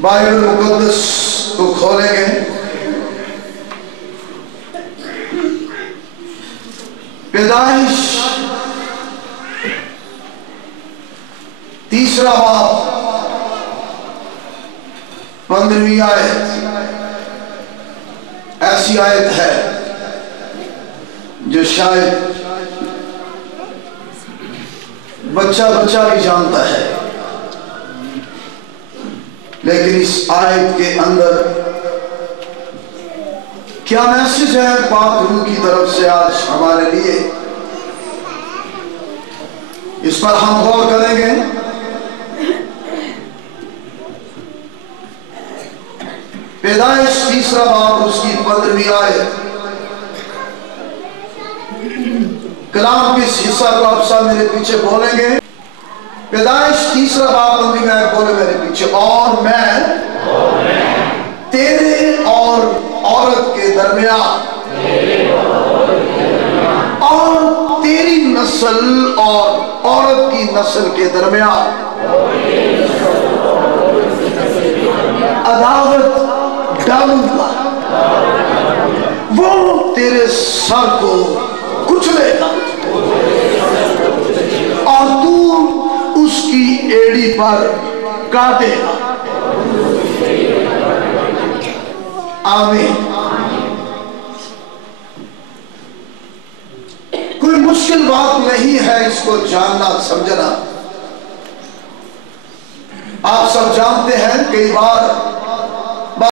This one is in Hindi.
बाइबल मुकद्दस को खोलेंगे। पैदाइश 3 बाब 15वीं आयत ऐसी आयत है जो शायद बच्चा बच्चा भी जानता है, लेकिन इस आयत के अंदर क्या मैसेज है पाक रूह की तरफ से आज हमारे लिए, इस पर हम गौर करेंगे। पैदाइश 3 बाब उसकी 15वीं आयत। कलाम के इस हिस्सा को आप सब मेरे पीछे बोलेंगे। पैदाइश 3 बाब 15वीं आयत बोले मेरे पीछे। और मैं तेरे और औरत के दरमियान और तेरी नस्ल और औरत की नस्ल के दरमियान अदावत डालूंगा, वो तेरे सर को कुचलेगा और तू उसकी एड़ी पर काटेगा। आमीन। कोई मुश्किल बात नहीं है इसको जानना समझना। आप सब जानते हैं कई बार